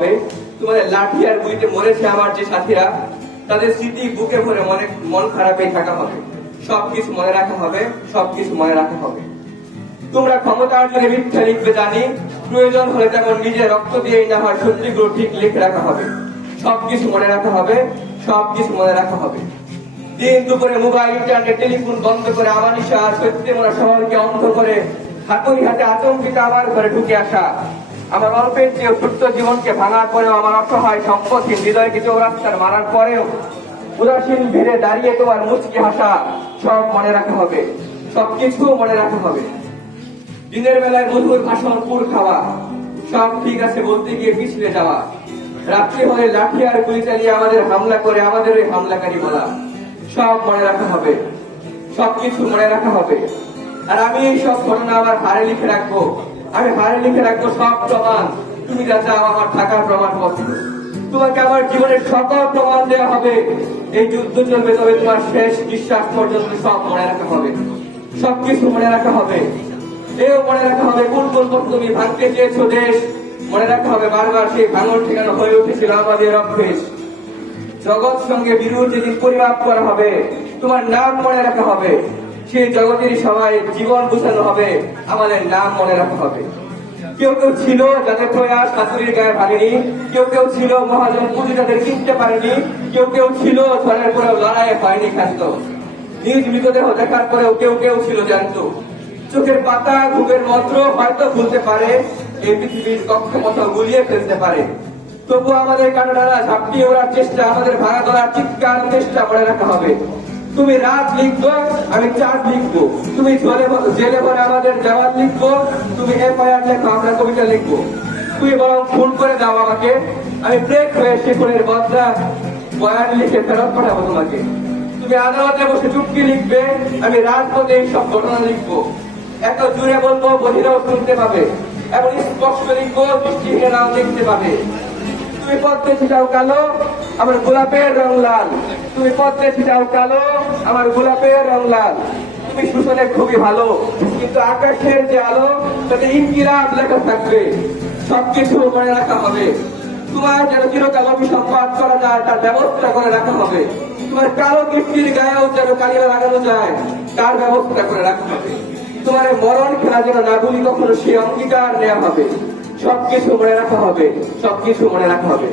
হবে। তোমাদের লাঠি আর গুলিতে মরেছে আমার যে সাথীরা। তাদের স্মৃতি বুকে ভরে মনে মন খারাপে থাকা হবে। সবকিছু মনে রাখা হবে, সবকিছু মনে রাখা হবে। তোমরা ক্ষমতা অর্জনে মিথ্যা লিখবে, জানি। প্রয়োজন হলে তেমন নিজের রক্ত দিয়েই না হয় সত্যিগুলো ঠিক লিখে রাখা হবে। সবকিছু মনে রাখা হবে, সবকিছু মনে রাখা হবে। দিন দুপুরে মোবাইল, ইন্টারনেট, টেলিফোন বন্ধ করে আমানিশা আর সত্যি মোরা শহরকে অন্ধ করে হাতুড়ি হাতে আতঙ্কিত আমার ঘরে ঢুকে আসা। আমার অল্পের চেয়ে ছোট্ট জীবনকে ভাঙার পরেও আমার অসহায় সম্পত্তি হৃদয়কে চৌরাস্তার মারার পরেও উদাসীন ভিড়ে দাঁড়িয়ে তোমার মুচকি হাসা সব মনে রাখা হবে। সবকিছু মনে রাখা হবে। দিনের বেলায় মধুর ভাষণ, পুর খাওয়া, সব ঠিক আছে বলতে গিয়ে পিছলে যাওয়া। রাত্রি হয়ে লাঠি আর গুলি চালিয়ে আমাদের হামলা করে আমাদের ওই হামলাকারী বলা। সব মনে রাখা হবে। সবকিছু মনে রাখা হবে। আর আমি এই সব ঘটনা আমার হারে লিখে রাখব। আমি হারে লিখে রাখব সব প্রমাণ। তুমি যা চাও আমার থাকার প্রমাণপত্র তোমাকে আমার জীবনের সকল প্রমাণ দেওয়া হবে। এই যুদ্ধ চলবে তবে তোমার শেষ নিঃশ্বাস পর্যন্ত সব মনে রাখা হবে। সবকিছু মনে রাখা হবে। এও মনে রাখা হবে কোন কোন তুমি ভাঙতে চেয়েছো দেশ। মনে রাখা হবে বারবার সেই ভাঙন ঠিকানা হয়ে উঠেছিল আমাদের অভ্যেস। জগৎ সঙ্গে বিরোধ যেদিন পরিমাপ করা হবে, তোমার নাম মনে রাখা হবে। সেই জগতের সবাই জীবন বুঝানো হবে, আমাদের নাম মনে রাখা হবে। কেউ কেউ ছিল যাদের প্রয়াস হাতুড়ির গায়ে ভাঙেনি, কেউ কেউ ছিল মহাজন পুঁজি যাদের কিনতে পারেনি, কেউ কেউ ছিল ঝড়ের পরেও লড়াইয়ে হয়নি খাদ্য নিজ মৃতদেহ দেখার পরেও কেউ কেউ ছিল জানত চোখের পাতা, ঘুমের মন্ত্র হয়তো ভুলতে পারে, এই পৃথিবীর কক্ষপথ গুলিয়ে ফেলতে পারে। তবু আমাদের কানাডারা ঝাঁপিয়ে ওড়ার চেষ্টা, আমাদের ভাড়া তোলার চিৎকার, চেষ্টা করে রাখা হবে। তুমি রাত লিখব, আমি চাঁদ লিখব। তুমি জলে জেলে ভরে আমাদের জবাব লিখব, তুমি এফআইআর লেখো, আমরা কবিতা লিখব। তুমি বরং ফোন করে দাও আমাকে। আমি ব্রেক হয়ে শিখনের বদলা বয়ান লিখে ফেরত পাঠাবো তোমাকে। তুমি আদালতে বসে চুক্তি লিখবে, আমি রাজপথে এই সব ঘটনা লিখব। এত জুড়ে বলব বহিরাও শুনতে পাবে, এবং স্পষ্ট লিখব দৃষ্টিহীনাও দেখতে পাবে। পদ্মে ছিটাও কালো, আমার গোলাপের রং লাল। তুমি পদ্মে ছিটাও কালো, আমার গোলাপের রং লাল। তুমি শুশনে খুবই ভালো, কিন্তু আকাশের যে আলো, তাতে ইনকিলাব লেখা থাকবে। সবকিছু মনে রাখা হবে। তোমার যেন চিরকাল অভিসম্পাদ করা যায়, তার ব্যবস্থা করে রাখা হবে। তোমার কালো কীর্তির গায়েও যেন কালিয়া লাগানো যায়, তার ব্যবস্থা করে রাখা হবে। তোমার মরণ খেলা যেন না বলি কখনো সে অঙ্গীকার নেওয়া হবে। সবকিছু মনে রাখা হবে সবকিছু মনে রাখা হবে।